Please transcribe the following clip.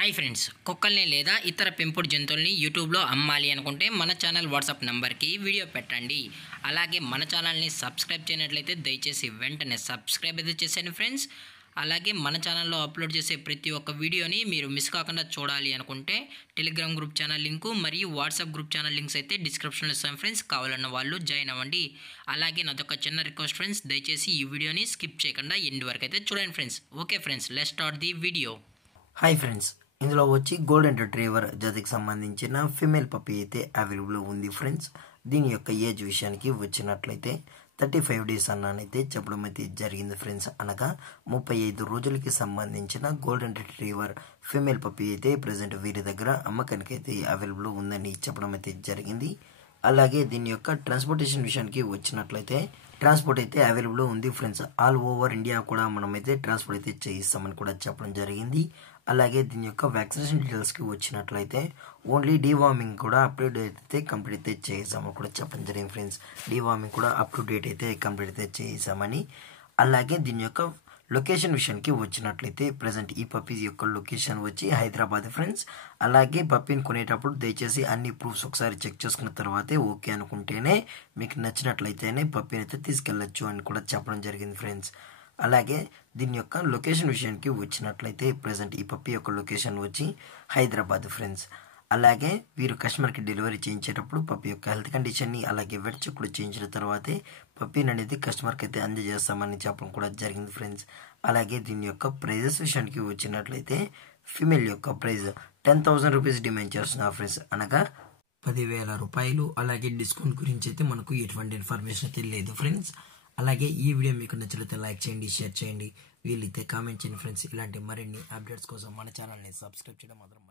Hi friends, కుక్కల్ని లేదా ఇతర పెంపుడు జంతువుల్ని యూట్యూబ్లో అమ్మాలి అనుకుంటే మన ఛానల్ వాట్సాప్ నెంబర్కి వీడియో పెట్టండి. అలాగే మన ఛానల్ని సబ్స్క్రైబ్ చేయనట్లయితే దయచేసి వెంటనే సబ్స్క్రైబ్ అయితే చేసేయండి ఫ్రెండ్స్. అలాగే మన ఛానల్లో అప్లోడ్ చేసే ప్రతి ఒక్క వీడియోని మీరు మిస్ కాకుండా చూడాలి అనుకుంటే టెలిగ్రామ్ గ్రూప్ ఛానల్ లింకు మరియు వాట్సాప్ గ్రూప్ ఛానల్ లింక్స్ అయితే డిస్క్రిప్షన్లో ఇస్తాం ఫ్రెండ్స్. కావాలన్న వాళ్ళు జాయిన్ అవ్వండి. అలాగే నాదొక చిన్న రిక్వెస్ట్ ఫ్రెండ్స్, దయచేసి ఈ వీడియోని స్కిప్ చేయకుండా ఎండ్ వరకు అయితే చూడండి friends. Okay friends, let's start the video. Hi friends, ఇందులో వచ్చి గోల్డెన్ రిట్రీవర్ జాతికి సంబంధించిన ఫీమేల్ పప్పీ అయితే అవైలబుల్ ఉంది ఫ్రెండ్స్. దీని యొక్క ఏజ్ విషయానికి వచ్చినట్లయితే 35 days అన్నైతే చెప్పడం అయితే జరిగింది ఫ్రెండ్స్. అనగా 35 రోజులకి సంబంధించిన గోల్డెన్ రిట్రీవర్ ఫీమేల్ పప్పీ అయితే ప్రజెంట్ వీరి దగ్గర అమ్మకానికి అయితే అవైలబుల్ ఉందని చెప్పడం అయితే జరిగింది. అలాగే దీని యొక్క ట్రాన్స్పోర్టేషన్ విషయానికి వచ్చినట్లయితే ట్రాన్స్పోర్ట్ అయితే అవైలబుల్ ఉంది ఫ్రెండ్స్. ఆల్ ఓవర్ ఇండియా కూడా మనమైతే ట్రాన్స్పోర్ట్ అయితే చేయిస్తామని కూడా చెప్పడం జరిగింది. అలాగే దీని యొక్క వ్యాక్సినేషన్ డీటెయిల్స్కి వచ్చినట్లయితే ఓన్లీ డీవార్మింగ్ కూడా అప్ టు డేట్ అయితే కంప్లీట్ అయితే చేసామని కూడా చెప్పడం జరిగింది ఫ్రెండ్స్. డీవార్మింగ్ కూడా అప్ టు డేట్ అయితే కంప్లీట్ అయితే చేసామని. అలాగే దీని యొక్క లొకేషన్ విషయానికి వచ్చినట్లయితే ప్రజెంట్ ఈ పప్పీ యొక్క లొకేషన్ వచ్చి హైదరాబాద్ ఫ్రెండ్స్. అలాగే పప్పీని కొనేటప్పుడు దయచేసి అన్ని ప్రూఫ్స్ ఒకసారి చెక్ చేసుకున్న తర్వాతే ఓకే అనుకుంటేనే మీకు నచ్చినట్లయితేనే పప్పీని అయితే తీసుకెళ్ళచ్చు అని కూడా చెప్పడం జరిగింది ఫ్రెండ్స్. అలాగే దీని యొక్క లొకేషన్ విషయానికి వచ్చినట్లయితే ప్రజెంట్ ఈ పప్పీ యొక్క లొకేషన్ వచ్చి హైదరాబాద్ ఫ్రెండ్స్. అలాగే వీరు కస్టమర్కి డెలివరీ చేయించేటప్పుడు పప్పీ యొక్క హెల్త్ కండిషన్ని అలాగే వెట్ చెక్ కూడా చేయించిన తర్వాతే పప్పీని అనేది కస్టమర్కి అయితే అందజేస్తామని చెప్పడం కూడా జరిగింది ఫ్రెండ్స్. అలాగే దీని యొక్క ప్రైజెస్ విషయానికి వచ్చినట్లయితే ఫీమేల్ యొక్క ప్రైజ్ 10,000 రూపీస్ డిమాండ్ చేస్తున్నారు ఫ్రెండ్స్. అనగా 10,000 రూపాయలు. అలాగే డిస్కౌంట్ గురించి అయితే మనకు ఎటువంటి ఇన్ఫర్మేషన్ అయితే లేదు ఫ్రెండ్స్. అలాగే ఈ వీడియో మీకు నచ్చినట్లయితే లైక్ చేయండి, షేర్ చేయండి, వీలైతే కామెంట్ చేయండి ఫ్రెండ్స్. ఇలాంటి మరిన్ని అప్డేట్స్ కోసం మన ఛానల్ని సబ్స్క్రైబ్ చేయడం మాత్రం